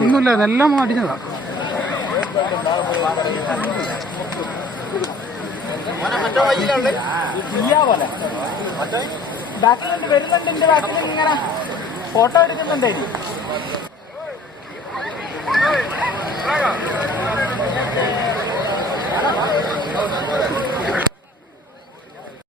ഒന്നുമില്ല, ഇതെല്ലാം അടിഞ്ഞതാ. ബാക്കിലുണ്ട്, വരുന്നുണ്ട്. എന്റെ ബാക്കിൽ ഇങ്ങനെ ഫോട്ടോ എടുക്കുന്നുണ്ടായി.